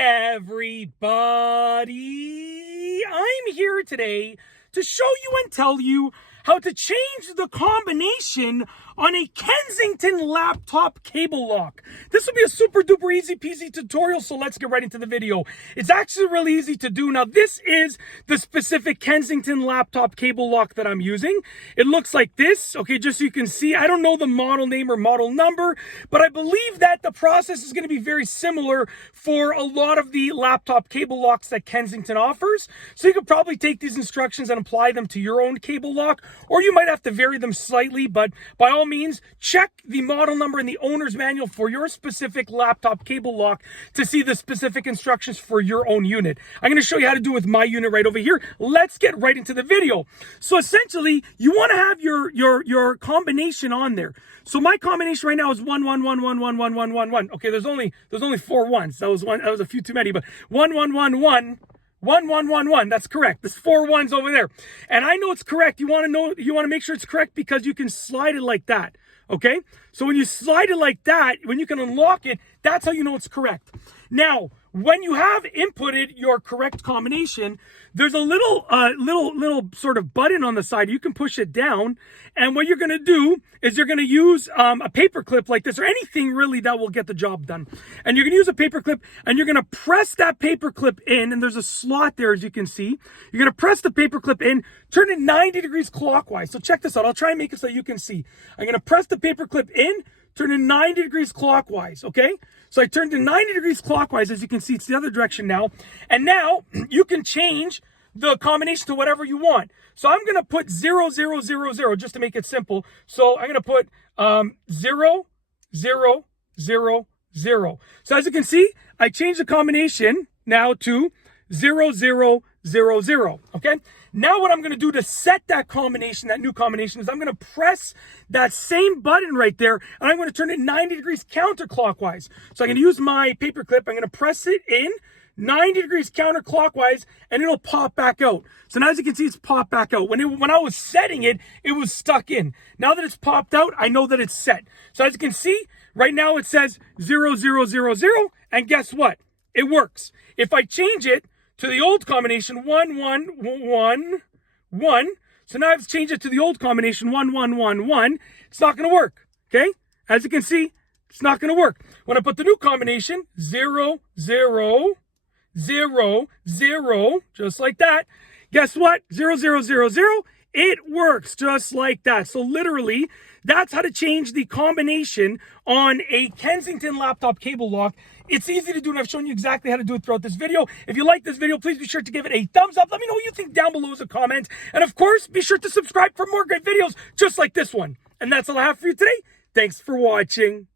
everybody, I'm here today to show you and tell you how to change the combination on a Kensington laptop cable lock. This will be a super duper easy peasy tutorial, so let's get right into the video. It's actually really easy to do. Now, this is the specific Kensington laptop cable lock that I'm using. It looks like this, okay, just so you can see. I don't know the model name or model number, but I believe that the process is going to be very similar for a lot of the laptop cable locks that Kensington offers. So you could probably take these instructions and apply them to your own cable lock, or you might have to vary them slightly, but by all means, check the model number in the owner's manual for your specific laptop cable lock to see the specific instructions for your own unit. I'm going to show you how to do it with my unit right over here. Let's get right into the video. So essentially, you want to have your combination on there. So my combination right now is 1 1 1 1 1 1 1 1 1. Okay, there's only 4 ones. That was a few too many, but 1 1 1 1 1 1 1 1. That's correct. There's 4 ones over there. And I know it's correct. You want to make sure it's correct because you can slide it like that. Okay? So when you slide it like that, when you can unlock it, that's how you know it's correct. Now, when you have inputted your correct combination, there's a little sort of button on the side. You can push it down, and what you're going to do is you're going to use a paper clip like this, or anything really that will get the job done. And you're going to use a paper clip, and you're going to press that paper clip in, and there's a slot there, as you can see. You're going to press the paper clip in, turn it 90 degrees clockwise. So check this out. I'll try and make it so you can see. I'm going to press the paper clip in, turn it 90 degrees clockwise, okay? So I turned it 90 degrees clockwise. As you can see, it's the other direction now. And now you can change the combination to whatever you want. So I'm going to put 0 0 0 0 just to make it simple. So I'm going to put 0 0 0 0. So as you can see, I changed the combination now to 0 0 0 0. Okay? Now what I'm going to do to set that combination, that new combination, is I'm going to press that same button right there, and I'm going to turn it 90 degrees counterclockwise. So I'm going to use my paper clip. I'm going to press it in 90 degrees counterclockwise, and it'll pop back out. So now as you can see, it's popped back out. When I was setting it, it was stuck in. Now that it's popped out, I know that it's set. So as you can see, right now it says 0 0 0 0, and guess what? It works. If I change it to the old combination, 1 1 1 1. So now I've changed it to the old combination, 1 1 1 1. It's not going to work, okay? As you can see, it's not going to work. When I put the new combination, 0 0 0 0, just like that, guess what? 0 0 0 0, it works just like that. So literally, that's how to change the combination on a Kensington laptop cable lock. It's easy to do, and I've shown you exactly how to do it throughout this video. If you like this video, please be sure to give it a thumbs up. Let me know what you think down below as a comment. And of course, be sure to subscribe for more great videos just like this one. And that's all I have for you today. Thanks for watching.